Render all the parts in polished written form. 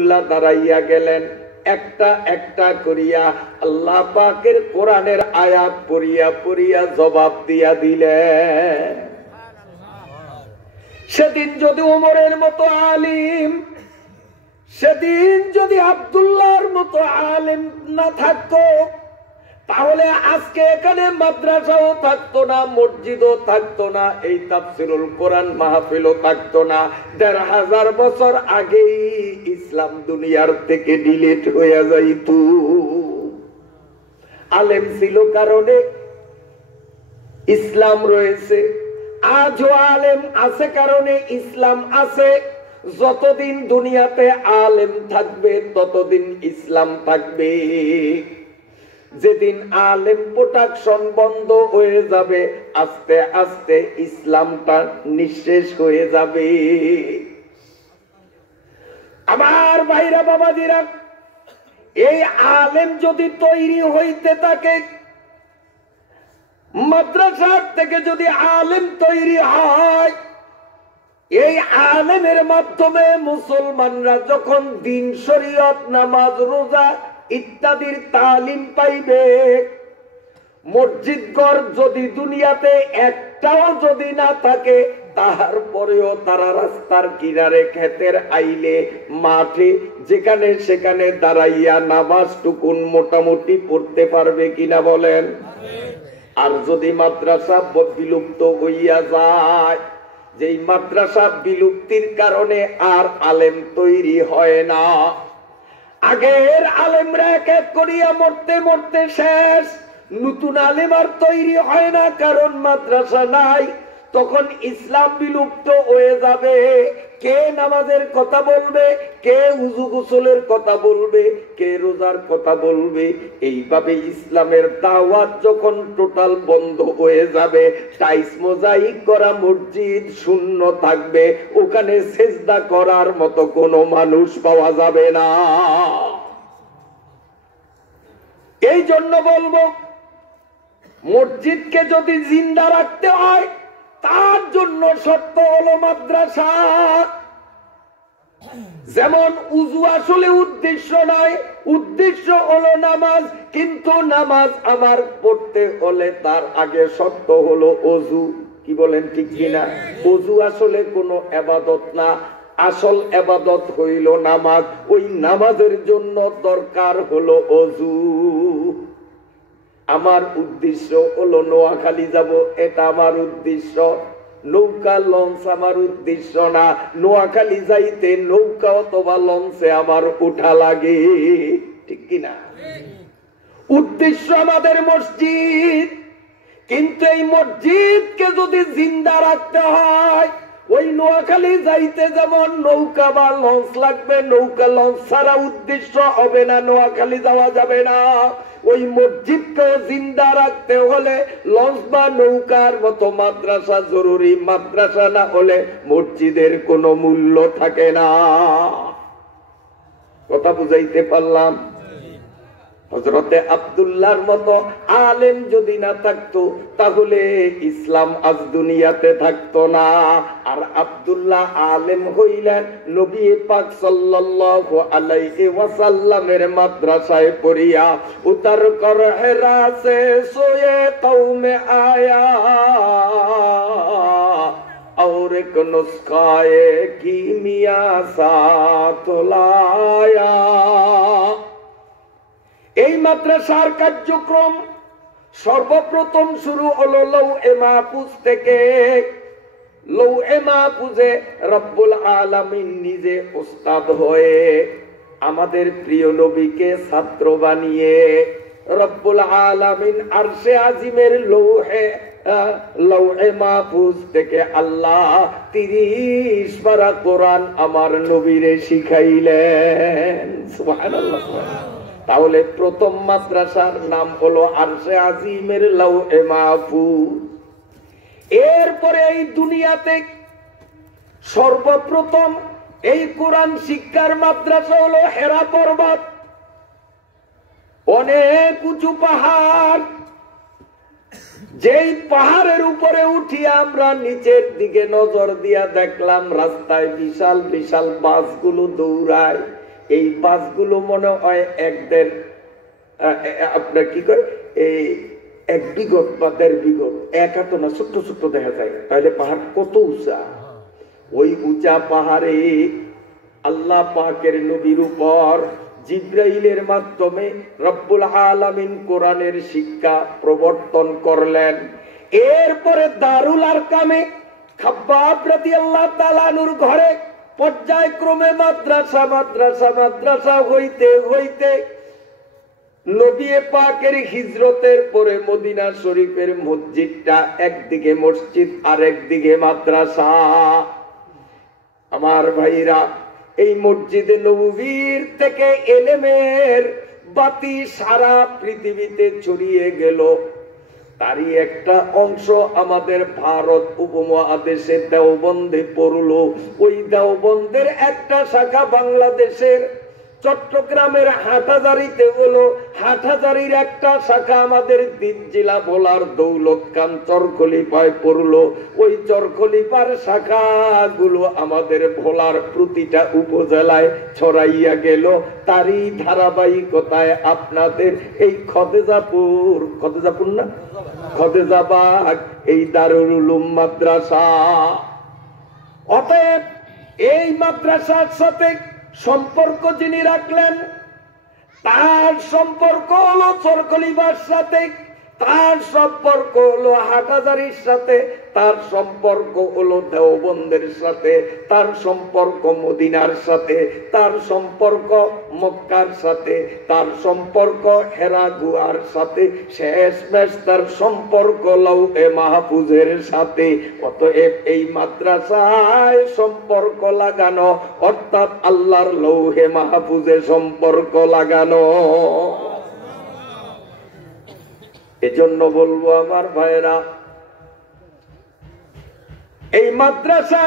আব্দুল্লাহ দাঁড়াইয়া গেলেন, একটা একটা করিয়া আল্লাহ পাকের কোরআনের আয়াত পড়িয়া পড়িয়া জবাব দিয়া দিলেন। সেদিন যদি ওমরের মতো আলিম, সেদিন যদি আব্দুল্লাহর মতো আলিম না থাকতো, তাহলে আজকে এখানে মাদ্রাসাও থাকতো না, মসজিদও থাকতো না, এই তাফসীরুল কোরআন মাহফিলও থাকতো না। ১৫০০ বছর আগেই ইসলাম দুনিয়ার থেকে ডিলিট হয়ে যাইত। আলেম ছিল কারণে ইসলাম রয়েছে, আজও আলেম আছে কারণে ইসলাম আছে। যতদিন দুনিয়াতে আলেম থাকবে ততদিন ইসলাম থাকবে। যেদিন আলেম প্রোটেকশন বন্ধ হয়ে যাবে, আস্তে আস্তে ইসলামটা নিঃশেষ হয়ে যাবে। আমার ভাইরা বাবাজিরা, এই আলেম যদি তৈরি হইতে থাকে, মাদ্রাসার থেকে যদি আলেম তৈরি হয়, এই আলেমের মাধ্যমে মুসলমানরা যখন দিন, শরীয়ত, নামাজ, রোজা ইত্যাদির তালিম পাইবে, মসজিদ ঘর যদি দুনিয়াতে একটাও যদি না থাকে, তারপরেও তারা রাস্তার কিনারে, ক্ষেতের আইলে, মাঠে, যেখানে সেখানে দাঁড়াইয়া নামাজ টুকুন মোটামুটি পড়তে পারবে কিনা বলেন? আর যদি মাদ্রাসা বিলুপ্ত হইয়া যায়, যেই মাদ্রাসা বিলুপ্তির কারণে আর আলেম তৈরি হয় না, আগের আলেমরা এক এক করিয়া মরতে মরতে শেষ, নতুন আলেম আর তৈরি হয় না, কারণ মাদ্রাসা নাই। তখন ইসলাম বিলুপ্ত হয়ে যাবে। কে নামাজের কথা বলবে, কে উযু গোসলের কথা বলবে, কে রোজার কথা বলবে? এইভাবে ইসলামের দাওয়াত যখন টোটাল বন্ধ হয়ে যাবে, টাইস মোজাইক করা মসজিদ শূন্য থাকবে, ওখানে সেজদা করার মতো কোনো মানুষ পাওয়া যাবে না। এই জন্য বলবো, মসজিদকে যদি জিন্দা রাখতে হয়, তার জন্য শর্ত হলো মাদ্রাসা। যেমন উযু আসলে উদ্দেশ্য নয়, উদ্দেশ্য হলো নামাজ, কিন্তু নামাজ আমার পড়তে হলে তার আগে শর্ত হলো ওযু। কি বলেন, ঠিক কিনা? ওযু আসলে কোনো ইবাদত না, আসল ইবাদত হইল নামাজ। ওই নামাজের জন্য দরকার হলো ওযু। আমার উদ্দেশ্য হলো নোয়াখালী যাব, এটা আমার উদ্দেশ্য। নৌকা লঞ্চ আমার উদ্দেশ্য না। নোয়াখালী যাইতে নৌকা অথবা লঞ্চে আমার উঠা লাগে, ঠিক কিনা? উদ্দেশ্য আমাদের মসজিদ, কিন্তু এই মসজিদকে যদি জিন্দা রাখতে হয়, ওই নোয়াখালী যাইতে যেমন নৌকা বা লঞ্চ লাগবে, নৌকা লঞ্চ ছাড়া উদ্দেশ্য হবে না, নোয়াখালী যাওয়া যাবে না। ওই মসজিদকে জিন্দা রাখতে হলে লঞ্চ বা নৌকার মতো মাদ্রাসা জরুরি। মাদ্রাসা না হলে মসজিদের কোনো মূল্য থাকে না। কথা বুঝাইতে পারলাম? হযরতে আব্দুল্লাহর মতো আলেম যদি না থাকতো, তাহলে ইসলাম আজ দুনিয়াতে থাকতো না। আর আব্দুল্লাহ আলেম হইলেন নবী পাক সাল্লাল্লাহু আলাইহি ওয়াসাল্লামের মাদ্রাসায় পড়িয়া। উতার কর হেরা সে সোয়ে কওমে আয়া और एक नुस्खाए कीमिया साथ लाया। এই মাদ্রাসার কার্যক্রম সর্বপ্রথম শুরু হলো লৌহে মাহফুজ থেকে। লৌহে মাহফুজে রব্বুল আলামিন নিজে উস্তাদ হয়ে আমাদের প্রিয় নবীকে ছাত্র বানিয়ে রব্বুল আলামিন আরশে আজিমের লৌহে মাহফুজ থেকে আল্লাহ 30 পারা কোরআন আমার নবীরে শিখাইলেন। সুবহানাল্লাহ। তাহলে প্রথম মাদ্রাসার নাম হলো আরশে আজিমের লৌহে মাহফুজ। এরপরে এই দুনিয়াতে সর্বপ্রথম এই কোরআন শিক্ষার মাদ্রাসা হলো হেরা পর্বত। অনেক উঁচু পাহাড়, যেই পাহাড়ের উপরে উঠিয়া আমরা নিচের দিকে নজর দিয়া দেখলাম রাস্তায় বিশাল বিশাল বাসগুলো দৌড়ায়। এই বাসগুলো মনে হয় একদের আপনার কি করে এই 1 বিঘত বা 1.5 বিঘত, এক হাত না, ছোট্ট ছোট্ট দেখা যায়। তাহলে পাহাড় কত উঁচা! ওই উঁচা পাহাড়ে আল্লাহ পাকের নবীর উপর জিব্রাইলের মাধ্যমে রব্বুল আলামিন কোরআনের শিক্ষা প্রবর্তন করলেন। এরপরে দারুল আরকামে খাব্বাব রাদিয়াল্লাহু তাআলা আনহুর ঘরে পর্যায়ক্রমে মাদ্রাসা মাদ্রাসা মাদ্রাসা হইতে হইতে নবী পাকের হিজরতের পরে মদিনা শরীফের মসজিদটা একদিকে মসজিদ আর একদিকে মাদ্রাসা। আমার ভাইরা, এই মসজিদে নববীর থেকে এলেমের বাতি সারা পৃথিবীতে ছড়িয়ে গেল। তারই একটা অংশ আমাদের ভারত উপমহাদেশে দেওবন্দে পড়লো। ওই দেওবন্দের একটা শাখা বাংলাদেশের চট্টগ্রামের হাটহাজারীতে হলো। হাটহাজারীর একটা শাখা আমাদের দ্বীপ জেলা ভোলার দৌলতখান চরখলিপায় পড়লো। ওই চরখলিপার শাখাগুলো আমাদের ভোলার প্রতিটা উপজেলায় ছড়াইয়া গেল। তারই ধারাবাহিকতায় আপনাদের এই খতেজাপুর না খতেজাবাগ এই দারুল উলুম মাদ্রাসা। অতএব এই মাদ্রাসার সাথে সম্পর্ক যিনি রাখলেন, তার সম্পর্ক হলো চরখলিবার সাথে, তার সম্পর্ক হলো হাটহাজারীর সাথে, তার সম্পর্ক হলো দেওবন্দের সাথে, তার সম্পর্ক মদিনার সাথে, তার সম্পর্ক মক্কার সাথে, তার সম্পর্ক হেরা গুহার সাথে, শেষমেশ তার সম্পর্ক লৌহে মাহফুজের সাথে। অতএব এই মাদ্রাসায় সম্পর্ক লাগানো অর্থাৎ আল্লাহর লৌহে মাহফুজে সম্পর্ক লাগানো। এজন্য বলবো আমার ভাইরা, এই মাদ্রাসা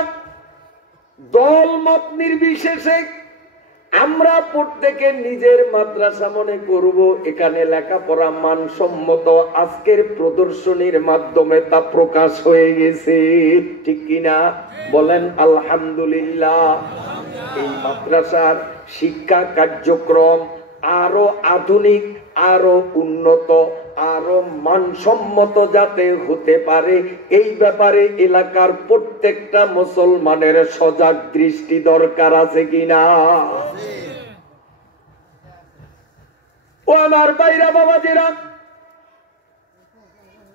দল মত নির্বিশেষে আমরা প্রত্যেকে নিজের মাদ্রাসা মনে করব। এখানে লেখাপড়া মানসম্মত আজকের প্রদর্শনীর মাধ্যমে তা প্রকাশ হয়ে গেছে, ঠিক কিনা বলেন? আলহামদুলিল্লাহ। এই মাদ্রাসার শিক্ষা কার্যক্রম আরো আধুনিক, আরো উন্নত, আরো মানসম্মত যাতে হতে পারে এই ব্যাপারে এলাকার প্রত্যেকটা মুসলমানের সজাগ দৃষ্টি দরকার আছে কিনা? ও আমার ভাইরা বাবাজিরা,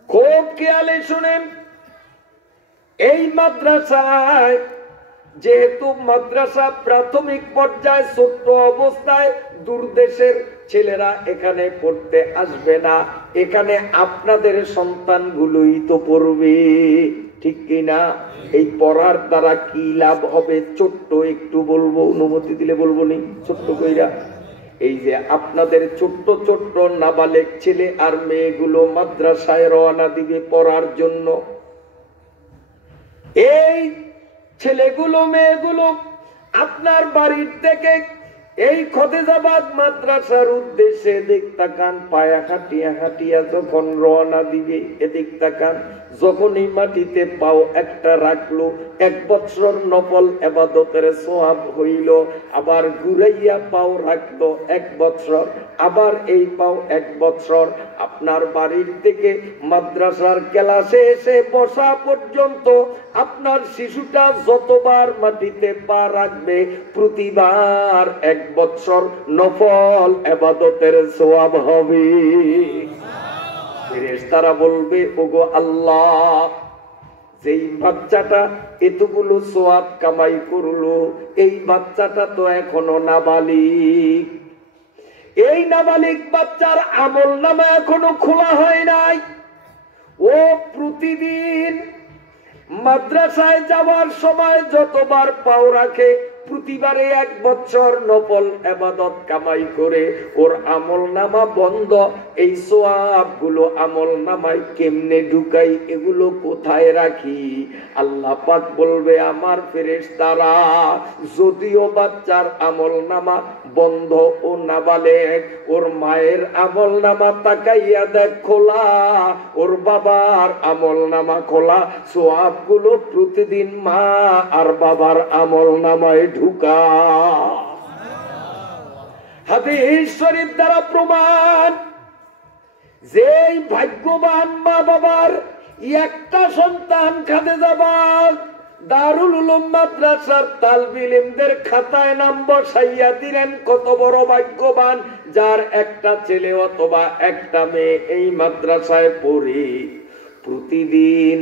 খুব খেয়ালে শুনেন। এই মাদ্রাসায় যেহেতু মাদ্রাসা প্রাথমিক পর্যায়ে ছোট্ট অবস্থায় দূরদেশের ছেলেরা এখানে পড়তে আসবে না, এখানে আপনাদের সন্তানগুলোই তো পড়বে, ঠিক কিনা? এই পড়ার দ্বারা কি লাভ হবে ছোট্ট একটু বলবো, অনুমতি দিলে বলবো নি ছোট্ট কইরা। এই যে আপনাদের ছোট্ট ছোট্ট নাবালেগ ছেলে আর মেয়েগুলো মাদ্রাসায় রওনা দিবে পড়ার জন্য। এই ছেলেগুলো মেয়েগুলো আপনার বাড়ির থেকে এই খতেজাবাদ মাদ্রাসার উদ্দেশ্যে এদিক তাকান, পায়া হাঁটিয়া হাঁটিয়া যখন রওনা দিবে এদিক তাকান। যখনই মাটিতে পাও একটা রাখলো, 1 বছর নফল ইবাদতের সওয়াব হইল। আবার ঘুরাইয়া পাও রাখলো 1 বছর, আবার এই পাও 1 বছর। আপনার বাড়ির থেকে মাদ্রাসার ক্লাসে এসে বসা পর্যন্ত আপনার শিশুটা যতবার মাটিতে পা রাখবে প্রতিবার 1 বছর নফল ইবাদতের সওয়াব হবে। ফেরেশতারা বলবে, ওগো আল্লাহ, যেই বাচ্চাটা এতগুলো সওয়াব কামাই করলো, এই বাচ্চাটা তো এখনো নাবালিগ। এই নাবালিগ বাচ্চার আমলনামা এখনো খোলা হয় নাই। ও প্রতিদিন মাদ্রাসায় যাওয়ার সময় যতবার পাও রাখে প্রতিবারে 1 বছর নফল ইবাদত কামাই করে ওর আমলনামা বন্ধ। এই সওয়াব গুলো আমলনামায় কেমনে ঢুকাই, এগুলো কোথায় রাখি? আল্লাহ পাক বলবে, আমার ফেরেশতারা যদিও বাচ্চার আমলনামা বন্ধ ও নাবালেগ, ওর মায়ের আমলনামা তাকাইয়া দেখ খোলা, ওর বাবার আমলনামা খোলা। সওয়াব গুলো প্রতিদিন মা আর বাবার আমলনামায় ঢুকা। হাদিস শরীফ দ্বারা প্রমাণ, যে ভাগ্যবান মা বাবার একটা সন্তান খাদিজা বাগ দারুল উলুম মাদ্রাসার তালবে ইলমদের খাতায় নাম বসাইয়া দিলেন। কত বড় ভাগ্যবান যার একটা ছেলে অথবা একটা মেয়ে এই মাদ্রাসায় পড়ে প্রতিদিন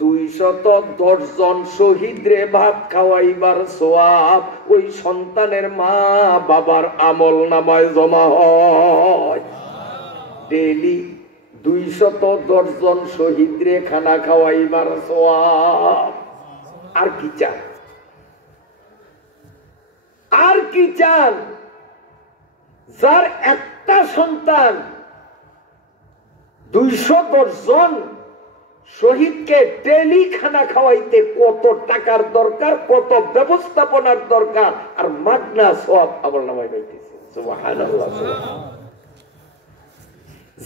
210 জন শহীদরে ভাত খাওয়াইবার সওয়াব ওই সন্তানের মা বাবার আমল নামায় জমা হয়। ডেইলি 210 জন শহীদরে খানা খাওয়াইবার সওয়াব। আর কি চান? আর কি চান? যার একটা সন্তান 210 জন শহীদকে ডেইলি খানা খাওয়াইতে কত টাকার দরকার, কত ব্যবস্থাপনার দরকার, আর মাগনা সওয়াব আমল নামায় পাইতেছে। সুবহানাল্লাহ।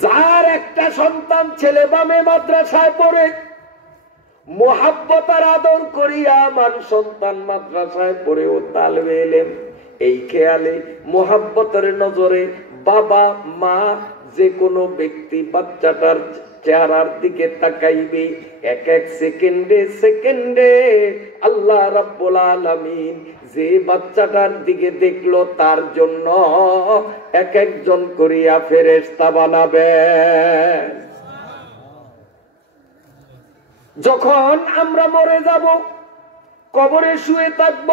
যার একটা সন্তান ছেলে বা মেয়ে মাদ্রাসায় পড়ে মোহাব্বত আর আদর করিয়া আমার সন্তান মাদ্রাসায় পড়েও তালবে ইলম, এই খেয়ালে মোহাব্বতের নজরে বাবা মা যে কোনো ব্যক্তি বাচ্চাটার চেহারার দিকে তাকাইবে, এক এক সেকেন্ডে সেকেন্ডে আল্লাহ রাব্বুল আলামিন যে বাচ্চাটার দিকে দেখলো তার জন্য এক একজন করিয়া ফেরেশতা বানাবেন। যখন আমরা মরে যাব, কবরে শুয়ে থাকব,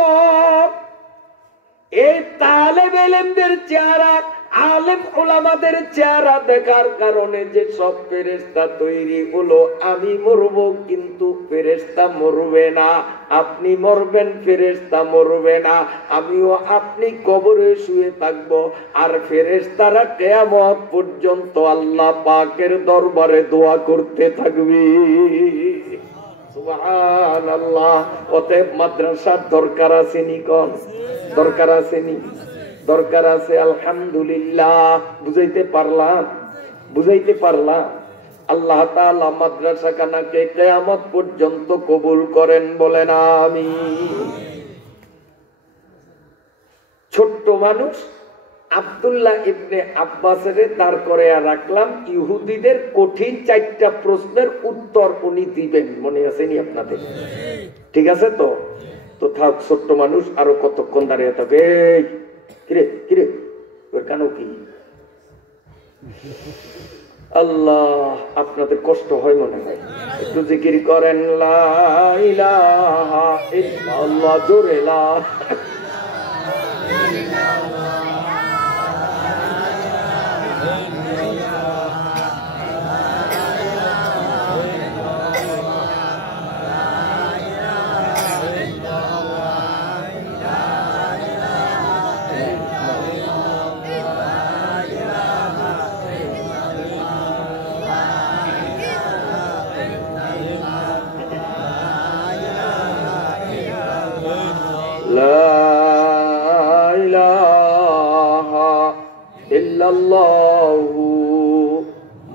এই তালেবে ইলমদের চেহারা, আলেম উলামাদের চেহারা দেখার কারণে যে সব ফেরেশতা তৈরি হলো, আমি মরব কিন্তু ফেরেশতা মরবে না, আপনি মরবেন ফেরেশতা মরবে না, আমিও আপনি কবরে শুয়ে থাকবো, আর ফেরেশতারা কিয়ামত পর্যন্ত আল্লাহ পাকের দরবারে দোয়া করতে থাকবে। সুবহানাল্লাহ। অতএব মাদ্রাসার দরকার আছে নি? কোন দরকার আছে নি? দরকার আছে। আলহামদুলিল্লাহ। বুঝাইতে পারলাম? বুঝাইতে পারলাম? আল্লাহ তাআলা মাদ্রাসা খানাকে কিয়ামত পর্যন্ত কবুল করেন, বলেন আমিন। ছোট্ট মানুষ আব্দুল্লাহ ইবনে আব্বাসের দাঁড় করে রাখলাম, ইহুদিদের কঠিন 4টা প্রশ্নের উত্তর উনি দিবেন। মনে আছে নি আপনাদের? ঠিক আছে তো? তো থাক, ছোট্ট মানুষ আরো কতক্ষণ দাঁড়িয়ে থাকবে? কিরে কিরে ওর কানো কি? আল্লাহ, আপনাদের কষ্ট হয় মনে হয়, একটু জিকির করেন লা ইলাহা ইল্লাল্লাহ, জোরে লা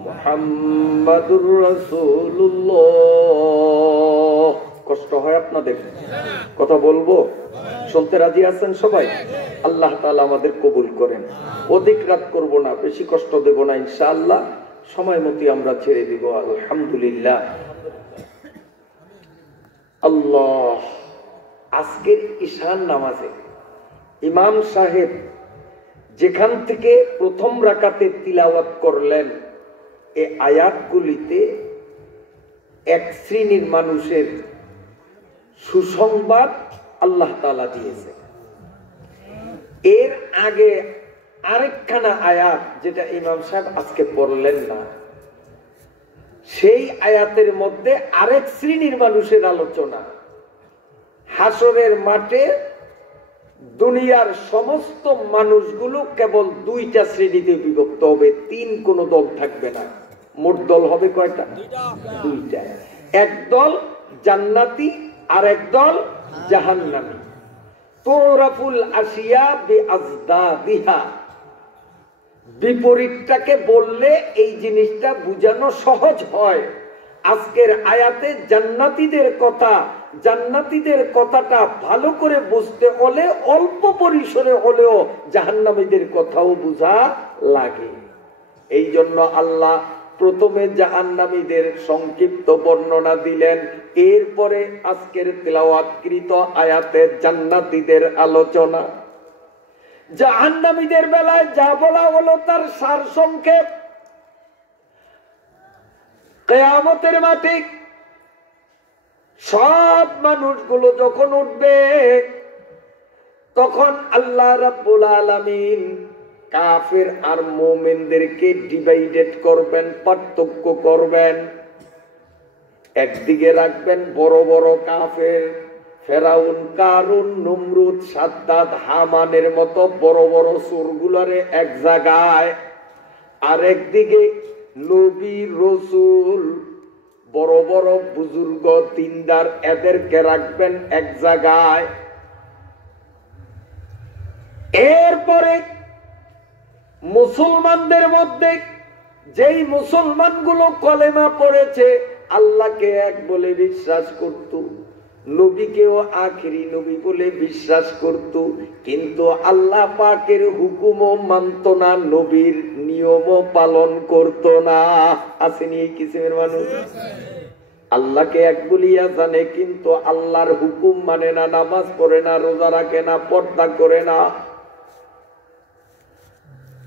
মুহাম্মাদুর রাসূলুল্লাহ। কষ্ট হয় আপনাদের? কথা বলবো, শুনতে রাজি আছেন সবাই? আল্লাহ তাআলা আমাদের কবুল করেন। অধিক রাত করব না, বেশি কষ্ট দেব না ইনশাআল্লাহ। সময় মতো আমরা ছেড়ে দিব। আলহামদুলিল্লাহ। আল্লাহ, আজকের ঈশান নামাজে ইমাম সাহেব যেখান থেকে প্রথম রাকাতে তিলাওয়াত করলেন, এই আয়াতগুলিতে এক শ্রেণীর মানুষের সুসংবাদ আল্লাহ তাআলা দিয়েছে। এর আগে আরেকখানা আয়াত যেটা ইমাম সাহেব আজকে পড়লেন না, সেই আয়াতের মধ্যে আরেক শ্রেণীর মানুষের আলোচনা। হাসরের মাঠে দুনিয়ার সমস্ত মানুষগুলো কেবল 2টা শ্রেণীতে বিভক্ত হবে, 3 কোন দল থাকবে না। মোট দল হবে কয়টা? 2টা। এক দল জান্নাতি আর এক দল জাহান্নামী। তুরাফুল আশিয়া বিআজদাদিহা, বিপরীতটাকে বললে এই জিনিসটা বোঝানো সহজ হয়। আজকের আয়াতে জান্নাতীদের কথা, জান্নাতীদের কথাটা ভালো করে বুঝতে হলে অল্প পরিসরে হলেও জাহান্নামীদের কথাও বোঝা লাগে। এই জন্য আল্লাহ প্রথমে জাহান্নামীদের সংক্ষিপ্ত বর্ণনা দিলেন, এরপরে আজকের তিলাওয়াতকৃত আয়াতে জান্নাতীদের আলোচনা। জাহান্নামীদের বেলায় যা বলা হলো তার সারসংক্ষেপ। কিয়ামতের মাঠে সব মানুষগুলো যখন উঠবে তখন আল্লাহ রাব্বুল আলামিন কাফের আর মুমিনদেরকে ডিভাইডেড করবেন, পার্থক্য করবেন। একদিকে রাখবেন বড় বড় কাফের, ফেরাউন, কারুন, নমরুদ, সাদ্দাত, হামানের মতো বড় বড় চোরগুলারে এক জায়গায়। আরেকদিকে নবী, রসুল, বড় বড় বুজুর্গ, দিনদার, এদেরকে রাখবেন এক জায়গায়। এরপরে মুসলমানদের মধ্যে যেই মুসলমানগুলো কলেমা পড়েছে, আল্লাহকে এক বলে বিশ্বাস করত, নবীকেও আখেরি নবী বলে বিশ্বাস করত, কিন্তু আল্লাহ পাকের হুকুমও মানত না, নবীর নিয়মও পালন করত না। আসেনি এই কিসিমের মানুষ? আল্লাহকে এক বলিয়া জানে কিন্তু আল্লাহর হুকুম মানে না, নামাজ পড়ে না, রোজা রাখে না, পর্দা করে না,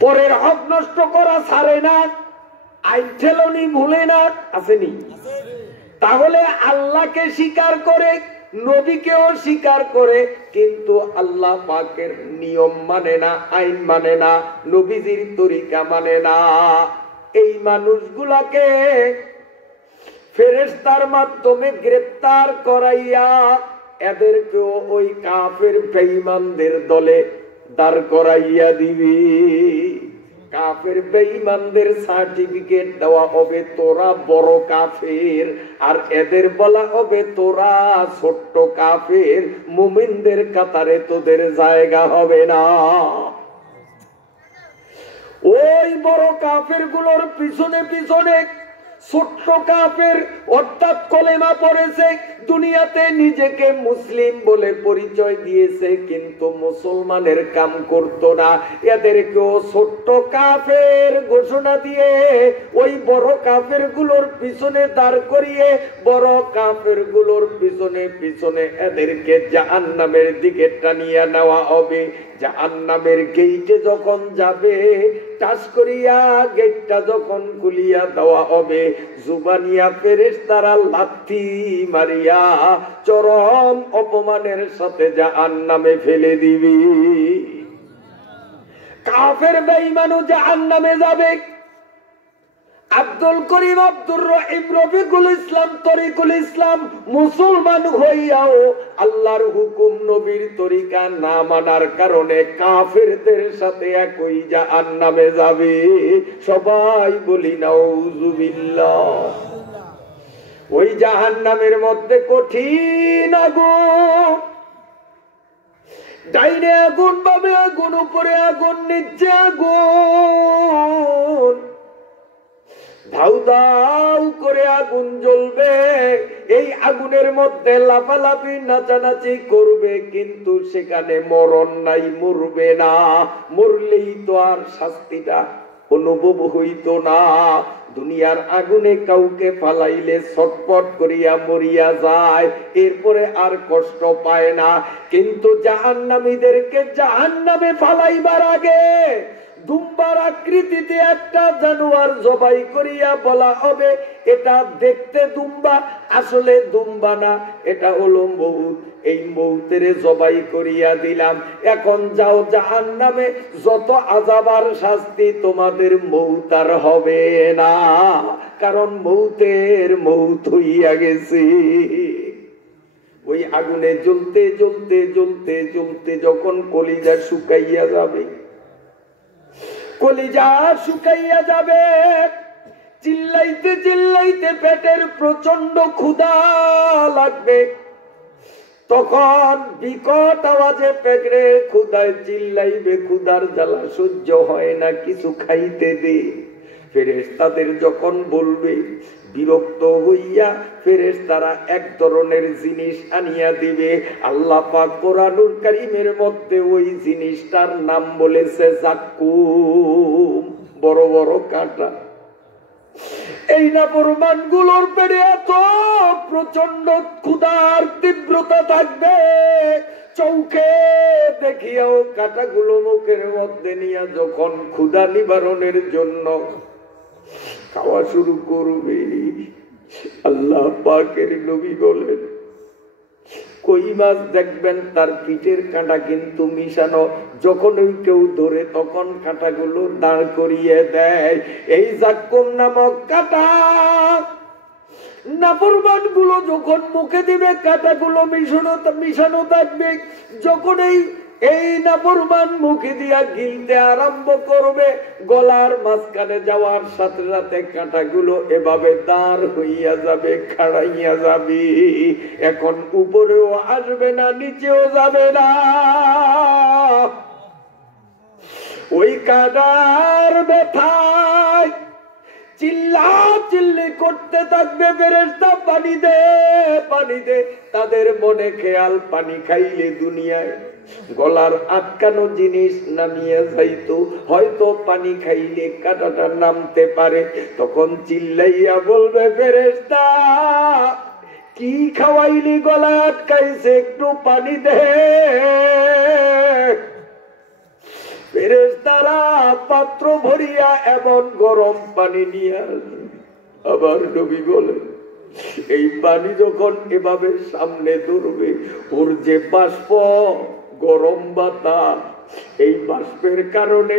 পরের হক নষ্ট করা ছাড়ে না, আইন ঠেলনি ভুলে না। আসেনি? তাহলে আল্লাহকে স্বীকার করে, নবীকেও স্বীকার করে, কিন্তু আল্লাহ পাকের নিয়ম মানে না, আইন মানে না, নবীজির তরিকা মানে না। এই মানুষগুলাকে ফেরেশতার মাধ্যমে গ্রেফতার করাইয়া এদেরকেও ওই কাফের বেঈমানদের দলে দাঁড় করাইয়া দিবি। কাফের বেঈমানদের সার্টিফিকেট দেওয়া হবে তোরা বড় কাফের, আর এদের বলা হবে তোরা ছোট্ট কাফের, মুমিনদের কাতারে তোদের জায়গা হবে না। ওই বড় কাফের গুলোর পিছনে পিছনে ছোট্ট কাফের অর্থাৎ কলেমা পড়েছে, দুনিয়াতে নিজেকে মুসলিম বলে পরিচয় দিয়েছে কিন্তু মুসলমানের কাম করত না, এদেরকেও ছোট্ট কাফের ঘোষণা দিয়ে ওই বড় কাফের গুলোর পিছনে দাঁড় করিয়ে বড় কাফের গুলোর পিছনে পিছনে এদেরকে জাহান্নামের দিকে টানিয়ে নেওয়া হবে। জাহান্নামের গেইটে যখন যাবে, টাচ করিয়া গেটটা যখন খুলিয়া দেওয়া হবে, জুবানিয়া ফেরেশতারা লাথি মারিয়া চরম অপমানের সাথে জাহান্নামে ফেলে দিবি। কাফের বেঈমান জাহান্নামে যাবে। আব্দুল করিম, আব্দুর রহিম, রফিকুল ইসলাম, তরিকুল ইসলাম মুসলমান হইয়াও আল্লাহর হুকুম নবীর তরিকা না মানার কারণে কাফেরদের সাথে একই জাহান্নামে যাবে। সবাই বলি নাউযুবিল্লাহ। ওই জাহান্নামের মধ্যে কঠিন আগুন, ডাইনে আগুন, বামে আগুন, উপরে আগুন, নিচে আগুন, ধাউ ধাউ করে আগুন জ্বলবে। এই আগুনের মধ্যে লাফালাফি নাচানাচি করবে, কিন্তু সেখানে মরণ নাই, মরবে না। মরলেই তো আর শাস্তিটা অনুভব হইত না। দুনিয়ার আগুনে কাউকে ফালাইলে ছটপট করিয়া মরিয়া যায়, এরপরে আর কষ্ট পায় না। কিন্তু জাহান্নামীদেরকে জাহান্নামে ফালাইবার আগে দুম্বার আকৃতিতে একটা জানোয়ার জবাই করিয়া বলা হবে এটা দেখতে দুম্বা, আসলে দুম্বা না, এটা হলো মউত। এই মউতের জবাই করিয়া দিলাম, এখন যাও জাহান্নামে, যত আযাবার শাস্তি তোমাদের মউত আর হবে না, কারণ মউতের মউত হইয়া গেছে। ওই আগুনে জ্বলতে জ্বলতে জ্বলতে জ্বলতে যখন কলিজা শুকাইয়া যাবে, কলিজা শুকাইয়া যাবে, চিল্লাইতে চিল্লাইতে পেটের প্রচন্ড ক্ষুধা লাগবে, তখন বিকট আওয়াজে পেটে ক্ষুধায় চিল্লাইবে, ক্ষুধার জ্বালা সহ্য হয় না, কিছু খাইতে দে। ফেরেশতাদের যখন বলবে বিরক্ত হইয়া ফেরেশতারা এক ধরনের জিনিস আনিয়া দিবে। আল্লাহ পাক কোরআনুল কারীমের মধ্যে ওই জিনিসটার নাম বলেছে জাক্কুম, বড় বড় কাঁটা। এই নাফরমানগুলোর পেটে এত প্রচন্ড ক্ষুধার তীব্রতা থাকবে, চোখে দেখিয়াও কাঁটাগুলো মুখের মধ্যে নিয়ে যখন ক্ষুধা নিবারণের জন্য খাওয়া শুরু করবে, আল্লাহ পাকের নবী বলেন কই মাছ দেখবেন তার পিঠের কাঁটা কিন্তু মিশানো, যখন ওই কেউ ধরে তখন কাঁটাগুলো দাঁড় করিয়ে দেয়। এই জাক্কুম নামক কাঁটা নাফরমান গুলো যখন মুখে দিবে কাঁটাগুলো মিশানো থাকবে। যখন এই নাফরমান মুখে দিয়া গিলতে আরম্ভ করবে, গলার মাঝখানে যাওয়ার সাথে সাথে কাঁটাগুলো এভাবে দাঁড় হইয়া যাবে, খাড়াইয়া যাবে। এখন উপরেও আসবে না, নিচেও যাবে না। ওই কাঁটার ব্যথায় চিল্লা চিল্লি করতে থাকবে ফেরেশতা, পানি দে পানি দে। তাদের মনে খেয়াল পানি খাইলে দুনিয়ায় গলার আটকানো জিনিস নামিয়ে যাইতো, হয়তো পানি খাইলে কাঁটাটা নামতে পারে। তখন চিল্লাইয়া বলবে ফেরেশতা, কি খাওয়াইলি গলায় আটকাইছে, একটু পানি দে। ফেরেশতারা পাত্র ভরিয়া এমন গরম পানি নিয়ে আসবে। আবার নবী বলেন এই পানি যখন এভাবে সামনে ধরবে, ওর যে বাষ্প, গরম বাতাস, এই বাষ্পের কারণে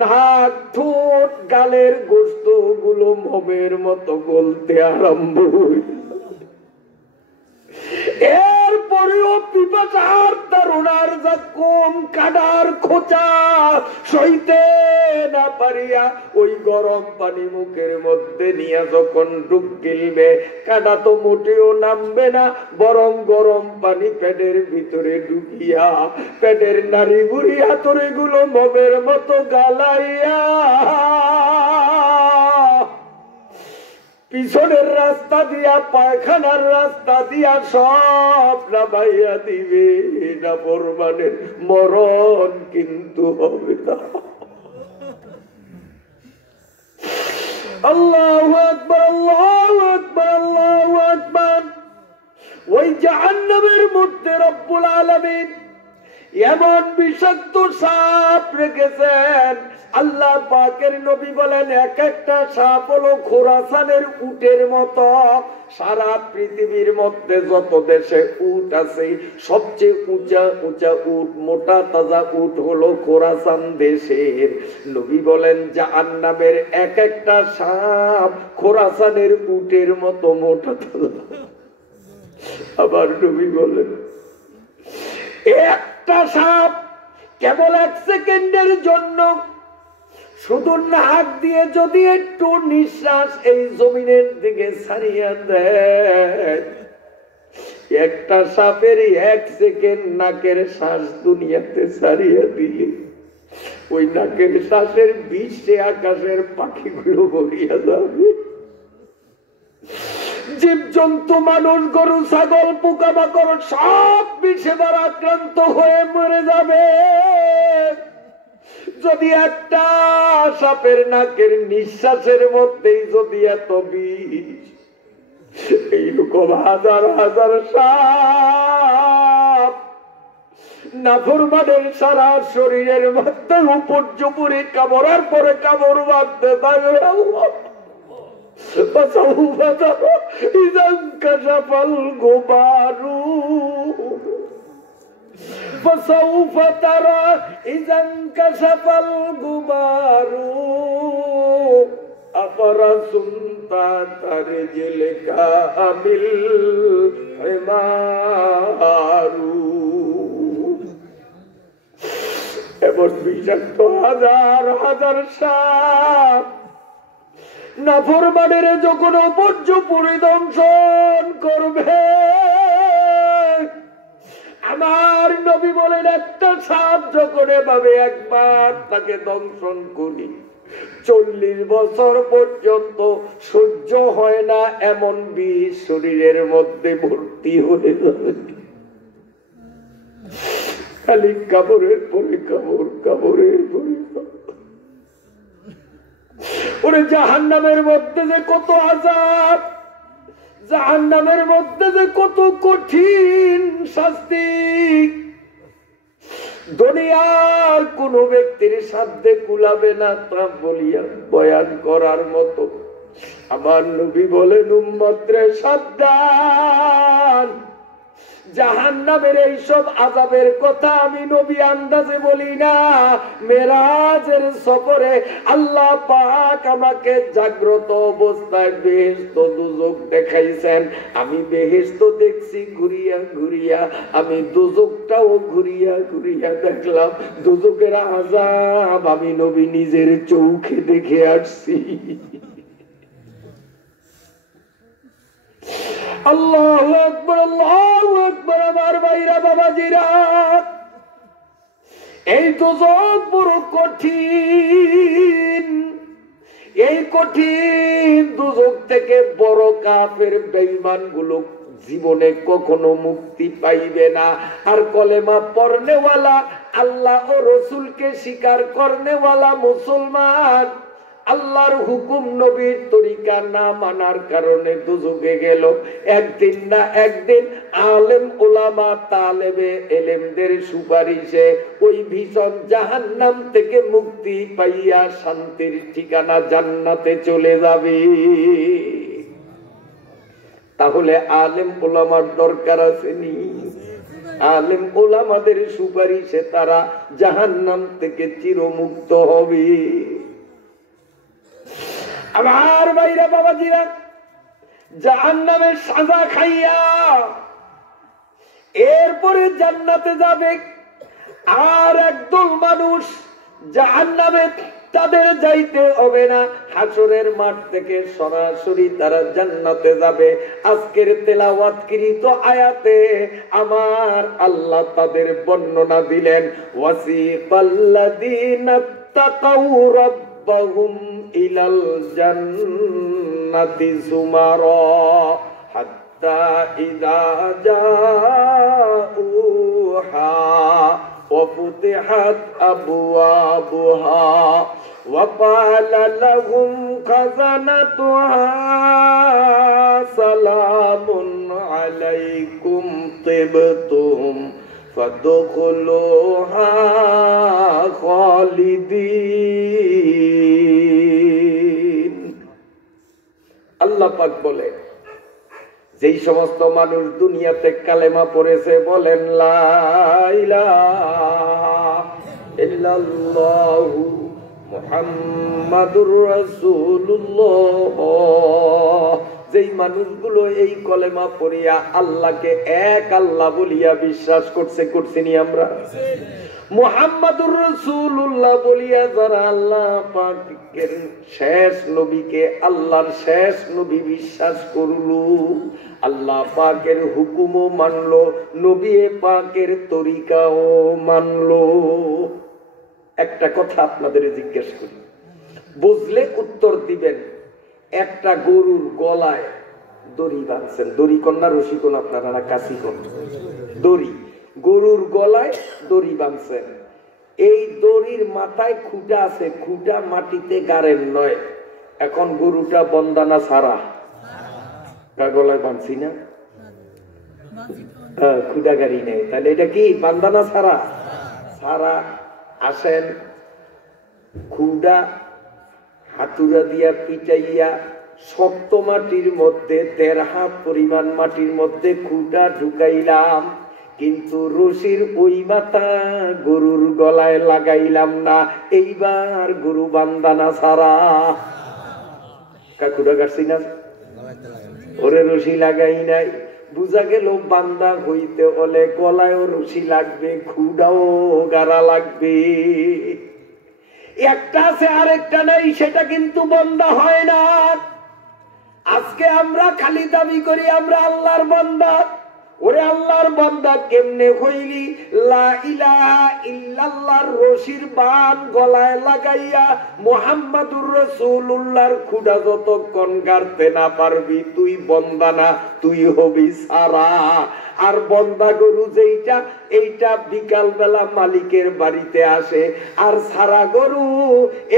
নাক, ঠোঁট, গালের গোস্ত গুলো মোমের মতো গলতে আরম্ভ হইবে। এরপরেও পিপাসার তারুণার জাক্কুম কাঁটার খোঁচা সইতে না পারিয়া ওই গরম পানি মুখের মধ্যে নিয়ে যখন ডুব গিলবে, কাঁটা তো মোটেও নামবে না, বরং গরম পানি পেটের ভিতরে ঢুকিয়া পেটের নাড়ি বুড়ি হাতুড়ি গুলো মোমের মতো গালাইয়া পিছনের রাস্তা দিয়া, পায়খানার রাস্তা দিয়া সব নামাইয়া দিবে। নাফরমানের মরণ কিন্তু হবে না। আল্লাহু আকবার, আল্লাহু আকবার, আল্লাহু আকবার। ওই জাহান্নামের মধ্যে রব্বুল আলামিন এমন বিষাক্ত সাপ রেখেছেন। আল্লাহ পাকের নবী বলেন এক একটা সাপ হলো খোরাসানের উটের মতো। সারা পৃথিবীর মধ্যে যত দেশে উট আছে, সবচেয়ে উঁচা উঁচা উট, মোটা তাজা উট হলো খোরাসান দেশের। নবী বলেন জাহান্নামের এক একটা সাপ খোরাসানের উটের মতো মোটা তাজা। আবার নবী বলেন একটা সাপ কেবল 1 সেকেন্ডের জন্য শুধু নাক দিয়ে যদি একটু নিঃশ্বাস এই জমিনের দিকে ছাড়িয়ে দেয়, একটা সাপের 1 সেকেন্ড নাকের শ্বাস দুনিয়াতে ছাড়িয়ে দিলে ওই নাকের শ্বাসের বিষে আকাশের পাখিগুলো ভরিয়া যাবে। জীবজন্তু, মানুষ, গরু, ছাগল, পোকামাকড় সব বিষে আক্রান্ত হয়ে মরে যাবে। যদি একটা সাপের নাকের নিঃশ্বাসের মধ্যেই যদি এত বিষ, এইরকম হাজার হাজার সাপ নাফরমানের সারা শরীরের মধ্যে উপর্যুপুরি কামড়ার পরে কামড় বাঁধতে থাকবে। فسوف ترى إذا انكشف الغبار فسوف ترى إذا انكشف الغبار أفرسمت رجلك بالحمار। এমন বিষাক্ত হাজার হাজার সাপ নাফরমানের যখন অপর্য পরিদংশন করবে, আমার নবী বলেন একটা সাপ যখন এভাবে একবার তাকে দংশন করি, 40 বছর পর্যন্ত সহ্য হয় না এমন বিষ শরীরের মধ্যে ভর্তি হয়ে যাবে। খালি কাপড়ের পরে কাপড়, কাপড়ের পরে ওরে জাহান্নামের মধ্যে যে কত আযাব, জাহান্নামের মধ্যে যে কত কঠিন শাস্তি, দুনিয়ার কোন ব্যক্তির সাধ্যে কুলাবে না তা বলিয়া বয়ান করার মতো। আমার নবী বলেন, উম্মতরে সাবধান, জাহান্নামের এইসব আযাবের কথা আমি নবী আন্দাজে বলি না। মেরাজের সফরে আল্লাহ পাক আমাকে জাগ্রত অবস্থায় বেহেশত দুজক দেখাইছেন। আমি বেহেশত দেখছি ঘুরিয়া ঘুরিয়া, আমি দুজকটাও ঘুরিয়া ঘুরিয়া দেখলাম। দুজকের আযাব আমি নবী নিজের চোখে দেখে আসছি। আল্লাহু আকবার, আল্লাহু আকবার। আমার ভাইরা বাবাজিরা, এই দোজখ বড় কঠিন। এই কঠিন দোজখ থেকে বড় কাফের বেঈমান গুলো জীবনে কখনো মুক্তি পাইবে না। আর কলেমা পড়নেওয়ালা, আল্লাহ ও রসুলকে স্বীকার করনেওয়ালা মুসলমান আল্লাহর হুকুম নবীর তরিকা না মানার কারণে দুজকে গেল। একদিন না একদিন আলেম ওলামা তালেবে এলেমদের সুপারিশে ওই ভীষণ জাহান্নাম থেকে মুক্তি পাইয়া শান্তির ঠিকানা জান্নাতে চলে যাবে। তাহলে আলেম ওলামার দরকার আসেনি? আলেম ওলামাদের সুপারিশে তারা জাহান্নাম থেকে চিরমুক্ত হবে। আমার ভাইরা বাবাজিরা, জাহান্নামের সাজা খাইয়া এরপরে জান্নাতে যাবে। আর একদল মানুষ জাহান্নামে, তাদের যাইতে হবে না, হাসরের মাঠ থেকে সরাসরি তারা জান্নাতে যাবে। আজকের তেলাওয়াতকৃত আয়াতে আমার আল্লাহ তাদের বর্ণনা দিলেন, ওয়াসিকাল্লাযীনা তাকাউ রাব্বাহুম ইলাল জান্নাতি যুমারা হাত্তা ইযা জাউহা ওয়া ফুতিহাত আবওয়াবুহা ওয়া ক্বালা লাহুম খাযানাতুহা সালামুন আলাইকুম তিবতুম ফাদখুলুহা খালিদিন। আল্লাহ পাক বলে, যেই সমস্ত মানুষ দুনিয়াতে কালেমা পড়েছে, বলেন লা ইলাহা ইল্লাল্লাহু মুহাম্মাদুর রাসূলুল্লাহ, যেই মানুষগুলো এই কলেমা পড়িয়া আল্লাহকে এক আল্লাহ বলিয়া বিশ্বাস করছে, করছিনি আমরা? মুহাম্মাদুর রাসূলুল্লাহ বলিয়া যারা আল্লাহ পাকের শেষ নবীকে আল্লাহর শেষ নবী বিশ্বাস করলো, আল্লাহ পাকের হুকুমও মানলো, নবী পাকের তরিকাও মানলো। একটা কথা আপনাদের জিজ্ঞেস করি, বুঝলে উত্তর দিবেন। একটা গরুর গলায় দড়ি বাঁধছেন, দড়ি কন্যা রশি কোন আপনারা না কাশি কোন দড়ি, গরুর গলায় দড়ি বাঁধছেন। এই দড়ির মাথায় খুঁটা আছে, খুঁটা মাটিতে গাড়েন নয়। এখন গরুটা বন্দানা ছাড়া, গলায় বাঁধছি না, খুঁটা গাড়ি নেই, তাহলে এটা কি বান্দানা ছাড়া? ছাড়া। আসেন, খুঁটা হাতুড়া দিয়া পিটাইয়া শক্ত মাটির মধ্যে 1.5 হাত পরিমাণ মাটির মধ্যে খুঁটা ঢুকাইলাম, কিন্তু রশির ওই মাথা গরুর গলায় লাগাইলাম না। এইবার গরু বান্দানা ছাড়া। খুঁটা কাটছি না, ওরে রশি লাগাই নাই। বুঝা গেল বান্দা হইতে হলে গলায়ও রশি লাগবে, খুঁটাও গাড়া লাগবে। একটা আছে আরেকটা নাই, সেটা কিন্তু বান্দা হয় না। আজকে আমরা খালি দাবি করি আমরা আল্লাহর বান্দা, ওরে আল্লাহর বান্দা কেমনে হইলি লা ইলাহা ইল্লাল্লাহর রশির বান গলায় লাগাইয়া মুহাম্মাদুর রাসূলুল্লাহর খুঁটা যতক্ষণ গাড়তে না পারবি তুই বন্দা না, তুই হবি সারা। আর বন্দা গরু যেইটা এইটা বিকাল বেলা মালিকের বাড়িতে আসে, আর সারা গরু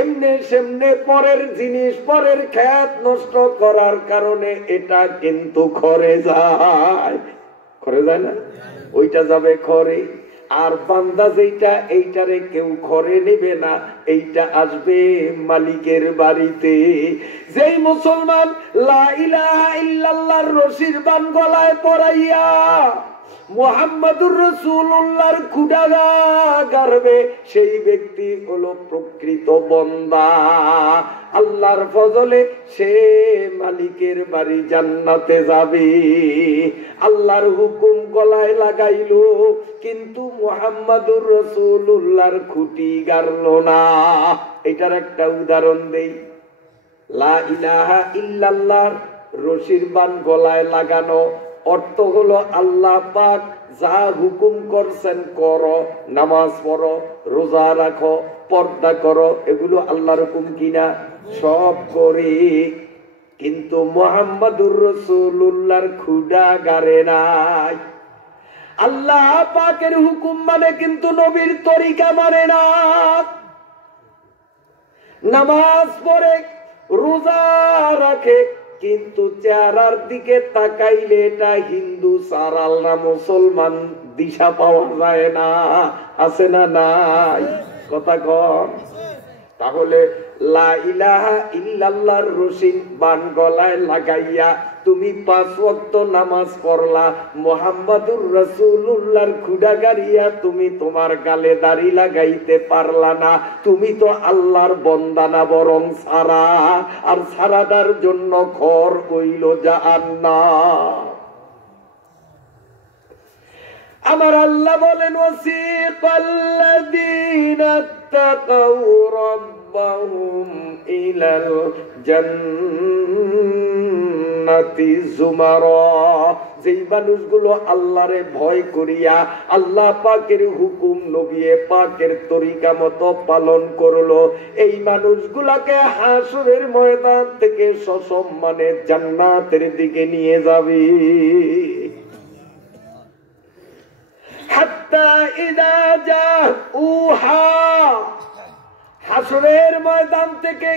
এমনে সেমনে পরের জিনিস পরের ক্ষেত নষ্ট করার কারণে এটা কিন্তু খরে যায়, খরে যায় না, ওইটা যাবে খরে। আর বান্দা যেইটা এইটারে কেউ খরে নেবে না, এইটা আসবে মালিকের বাড়িতে। যেই মুসলমান লা ইলাহা ইল্লাল্লাহর রশির বান গলায় পরাইয়া মুহাম্মাদুর রাসূলুল্লাহর খুঁটা গাড়বে, সেই ব্যক্তি হলো প্রকৃত বান্দা। আল্লাহর ফজলে সে মালিকের বাড়ি জান্নাতে যাবে। আল্লাহর হুকুম গলায় লাগাইলো কিন্তু মুহাম্মাদুর রাসূলুল্লাহর খুঁটি গাড়লো না। এটার একটা উদাহরণ দেই। লা ইলাহা ইল্লাল্লাহর রশির বান গলায় লাগানো অর্থ হলো আল্লাহ পাক যা হুকুম করছেন করো, নামাজ পড়ো, রোজা রাখো, পর্দা করো, এগুলো আল্লাহর হুকুম কিনা? সব করে। কিন্তু মুহাম্মাদুর রাসূলুল্লাহর খুঁটা গাড়ে নাই। আল্লাহ পাকের হুকুম মানে কিন্তু নবীর তরিকা মানে না। নামাজ পড়ে, রোজা রাখে, কিন্তু চেহারার দিকে তাকাইলে এটা হিন্দু সারাল না মুসলমান দিশা পাওয়া যায় না। আছে না নাই? কথা কম। তাহলে লা ইলাহা ইল্লাল্লাহর রশিদ বান গলায় লাগাইয়া তুমি 5 ওয়াক্ত নামাজ পড়লা, মুহাম্মাদুর রাসূলুল্লাহর খুঁটা গাড়িয়া তুমি তোমার গালে দাড়ি লাগাইতে পারলা না। তুমি তো আল্লাহর বান্দা না, বরং সারা। আর সারাটার জন্য খর হইল জাহান্নাম। আমার আল্লাহ বলেন ওয়াসিকাল্লাযীনা তাকাউ রাব্বাহুম ইলাল জান্নাতি যুমারা, যেই মানুষগুলো আল্লাহরে ভয় করিয়া আল্লাহ পাকের হুকুম নবী পাকের তরিকা মতো পালন করলো, এই মানুষগুলাকে হাসরের ময়দান থেকে সসম্মানে জান্নাতের দিকে নিয়ে যাবে। হাত্তা ইদা জাউহা, হাসরের ময়দান থেকে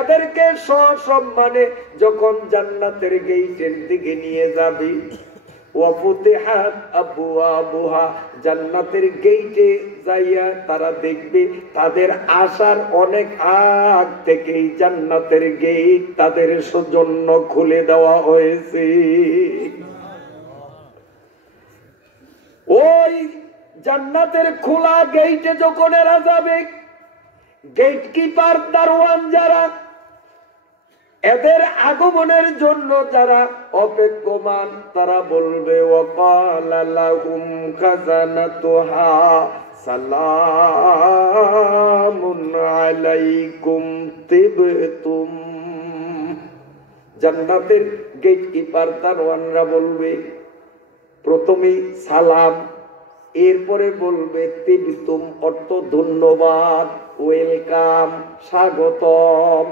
এদেরকে সসম্মানে যখন জান্নাতের গেটের দিকে নিয়ে যাবে, ওয়াফুতিহাত আবওয়াবুহা, জান্নাতের গেটে যাইয়া তারা দেখবে তাদের আসার অনেক আগ থেকেই জান্নাতের গেট তাদের জন্য খুলে দেওয়া হয়েছে। ওই জান্নাতের খোলা গেটে যখন এরা যাবে, গেটকিপার দারোয়ান যারা, এদের আগমনের জন্য যারা অপেক্ষমান, তারা বলবে ওয়াকালা লাহুম খাজানাতুহা সালামুন আলাইকুম তিবতুম। জান্নাতের গেটকিপার দারোয়ানরা বলবে প্রথমেই সালাম, এরপরে বলবে তিবতুম, অর্থ ধন্যবাদ, ওয়েলকাম, স্বাগতম।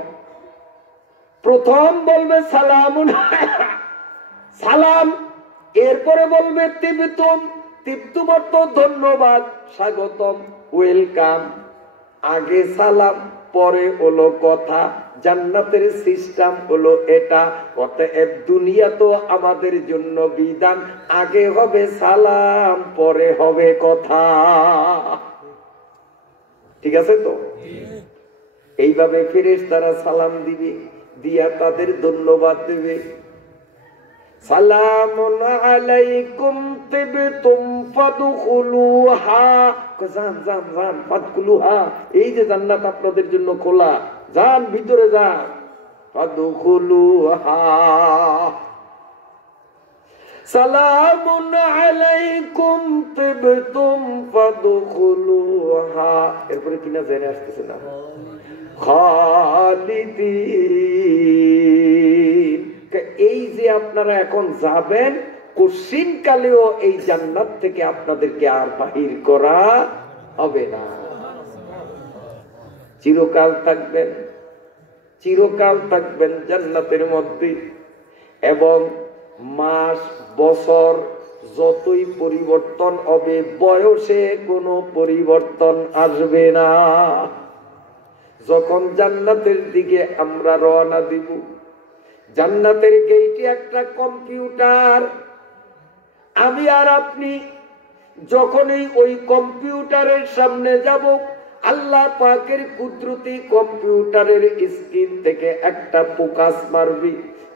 প্রথম বলবে সালামুন, সালাম, এরপরে বলবে তিবতুম, তিবতুম অর্থ ধন্যবাদ, স্বাগতম, ওয়েলকাম। আগে সালাম পরে হলো কথা। জান্নাতের সিস্টেম হলো এটা। অতএব দুনিয়া তো আমাদের জন্য বিধান, আগে হবে সালাম পরে হবে কথা। ঠিক আছে তো? এইভাবে ফেরেশতারা সালাম দিবে, দিয়া তাদের ধন্যবাদ দেবে। সালামুন আলাইকুম তিবতুম ফাদখুলুহা, জান জান জান, ফাদখুলুহা, এই যে জান্নাত আপনাদের জন্য খোলা, যান ভিতরে যান। ফাদখুলুহা সালামুন আলাইকুম তিবতুম ফাদখুলুহা, এরপরে কিনা জেনে আসতেছে না, খালিদিন, এই যে আপনারা এখন যাবেন কোশ্চিন কালেও এই জান্নাত থেকে আপনাদেরকে আর বাহির করা হবে না। চিরকাল থাকবেন, চিরকাল থাকবেন জান্নাতের মধ্যে। এবং মাস বছর যতই পরিবর্তন হবে, বয়সে কোনো পরিবর্তন আসবে না। যখন জান্নাতের দিকে আমরা রওনা দিব, জান্নাতের গেইটে একটা কম্পিউটার। আমি আর আপনি যখনই ওই কম্পিউটারের সামনে যাব, আল্লাহ পাকের কুদরতি কম্পিউটারের স্ক্রিন থেকে একটা ফোকাস মারবে।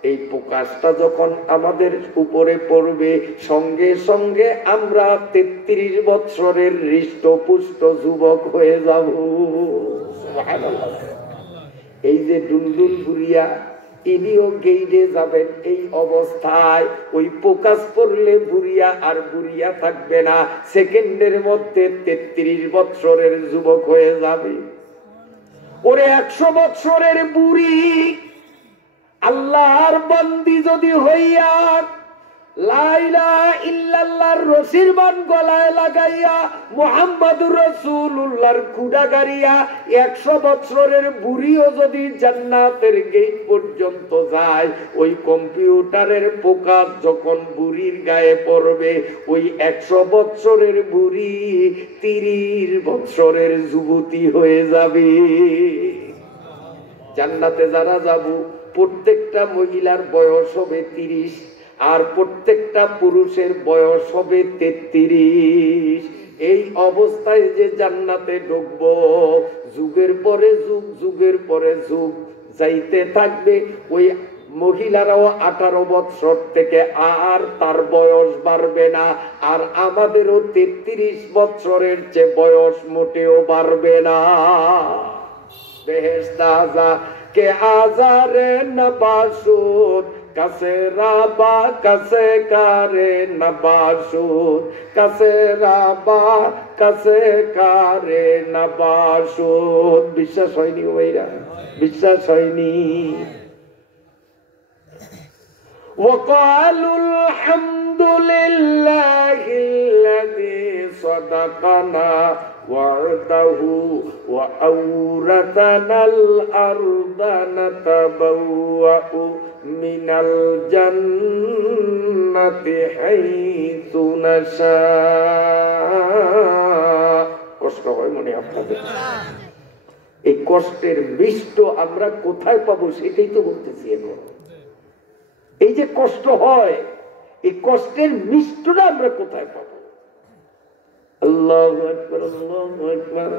এই ফোকাসটা যখন আমাদের উপরে পড়বে, সঙ্গে সঙ্গে আমরা 33 বছরের হৃষ্টপুষ্ট যুবক হয়ে যাব। এই যে দুলদুল বুড়িয়া, ইনিও গেইডে যাবেন এই অবস্থায়। ওই ফোকাস পড়লে বুড়িয়া আর বুড়িয়া থাকবে না, সেকেন্ডের মধ্যে 33 বছরের যুবক হয়ে যাবে। ওরে 100 বছরের বুড়ি আল্লাহর বান্দি যদি হইয়া লা ইলাহা ইল্লাল্লাহর রশির বান গলায় লাগাইয়া মুহাম্মাদুর রাসূলুল্লাহর কুড়া গাড়িয়া 100 বছরের বুড়িও যদি জান্নাতের গেট পর্যন্ত যায়, ওই কম্পিউটারের ফোকাস যখন বুড়ির গায়ে পড়বে, ওই 100 বছরের বুড়ি 30 বছরের যুবতী হয়ে যাবে। জান্নাতে যারা যাব, প্রত্যেকটা মহিলার বয়স হবে 30, আর প্রত্যেকটা পুরুষের বয়স হবে 33। এই অবস্থায় যে জান্নাতে ঢুকবো, যুগের পরে যুগ, যুগের পরে যুগ যাইতে থাকবে। ওই মহিলারাও 18 বছর থেকে আর তার বয়স বাড়বে না, আর আমাদেরও 33 বছরের চেয়ে বয়স মোটেও বাড়বে না। বেহেশত আযা কে আজারে নবাসুদ, কাছে রাবা কাছে কারে নবাসুদ, কাছে রাবা কাছে কারে নবাসুদ। বিশ্বাস হয়নি ভাইরা? বিশ্বাস হয়নি? وقالوا الحمد لله الذي صدقنا وعده وأورثنا الأرض نتبوأ من الجنة حيث نشاء। কষ্ট হয় মনে আপনাদের? এই কষ্টের মিষ্ট আমরা কোথায় পাবো সেটাই তো বলতেছি এখন। এই যে কষ্ট হয়, এই কষ্টের মিষ্টটা আমরা কোথায় পাবো? আল্লাহু আকবার, আল্লাহু আকবার।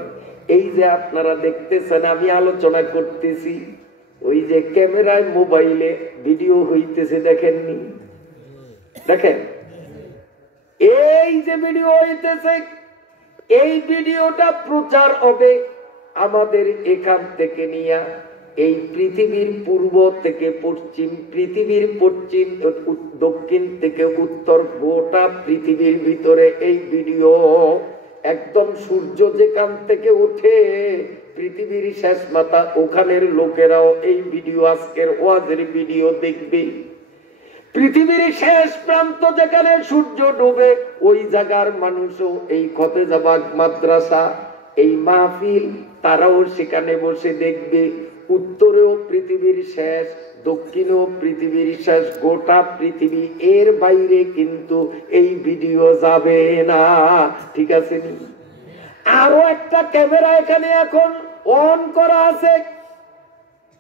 এই যে আপনারা দেখতেছেন আমি আলোচনা করতেছি, ওই যে ক্যামেরায় মোবাইলে ভিডিও হইতেছে, দেখেননি? দেখেন, এই যে ভিডিও হইতেছে, এই ভিডিওটা প্রচার হবে আমাদের এখান থেকে নিয়ে এই পৃথিবীর পূর্ব থেকে পশ্চিম, পৃথিবীর পশ্চিম দক্ষিণ থেকে উত্তর, গোটা পৃথিবীর ভিতরে এই ভিডিও একদম সূর্য যেখান থেকে উঠে পৃথিবীর শেষ মাথা, ওখানের লোকেরাও এই ভিডিও, আজকের ওয়াজের ভিডিও দেখবে। পৃথিবীর শেষ প্রান্ত যেখানে সূর্য ডুবে, ওই জায়গার মানুষও এই খতেজাবাগ মাদ্রাসা, এই মাহফিল, তারাও সেখানে বসে দেখবে। উত্তরেও পৃথিবীর শেষ, দক্ষিণেও পৃথিবীর শেষ, গোটা পৃথিবী, এর বাইরে কিন্তু এই ভিডিও যাবে না। ঠিক আছে? আরো একটা ক্যামেরা এখানে এখন অন করা আছে।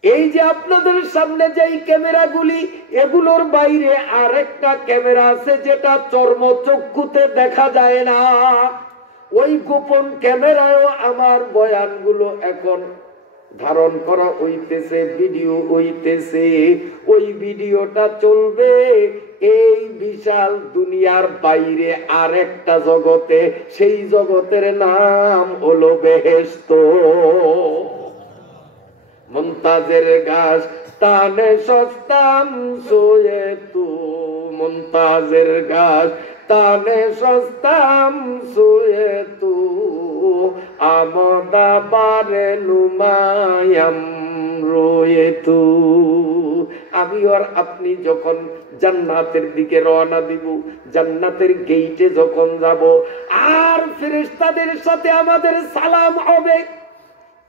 এই যে আপনাদের সামনে যে ক্যামেরাগুলি, এগুলোর বাইরে আরেকটা ক্যামেরা আছে যেটা চর্মচক্ষুতে দেখা যায় না। ওই গোপন ক্যামেরায়ও আমার বয়ানগুলো এখন ধারণ করা হইতেছে, ভিডিও হইতেছে। ওই ভিডিওটা চলবে এই বিশাল দুনিয়ার বাইরে আরেকটা জগতে, সেই জগতের নাম হলো বেহেশত। মুমতাজের গাছ তানে সস্তাম সোয়ে তু, মুমতাজের গাছ তানে সস্তাম সোয়ে তু, আমদা বারে নুমায়াম রোয়ে তু। আমি আর আপনি যখন জান্নাতের দিকে রওনা দিব, জান্নাতের গেইটে যখন যাব, আর ফেরেশতাদের সাথে আমাদের সালাম হবে,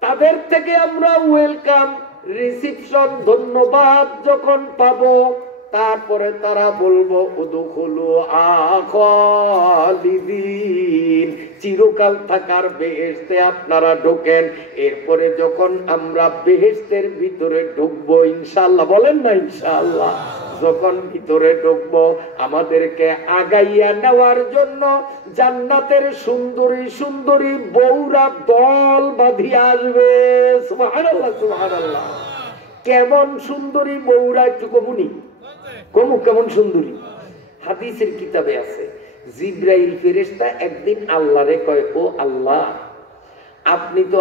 তাদের থেকে আমরা ওয়েলকাম রিসিপশন ধন্যবাদ যখন পাবো, তারপরে তারা বলবো উদুখুলু খালিদিন, চিরকাল থাকার বেহেশতে আপনারা ঢোকেন। এরপরে যখন আমরা বেহেশতের ভিতরে ঢুকবো ইনশাআল্লাহ, বলেন না ইনশাআল্লাহ, যখন ভিতরে ঢুকবো আমাদেরকে আগাইয়া নেওয়ার জন্য জান্নাতের সুন্দরী সুন্দরী বউরা দল বাঁধিয়া আসবে। সুবহানাল্লাহ সুবহানাল্লাহ। কেমন সুন্দরী বউরা একটু কমুনি, কেমন সুন্দরী? হাদিসের কিতাবে আছে, জিবরাইল ফেরেশতা একদিন আল্লাহরে কয়, ও আল্লাহ, আপনি তো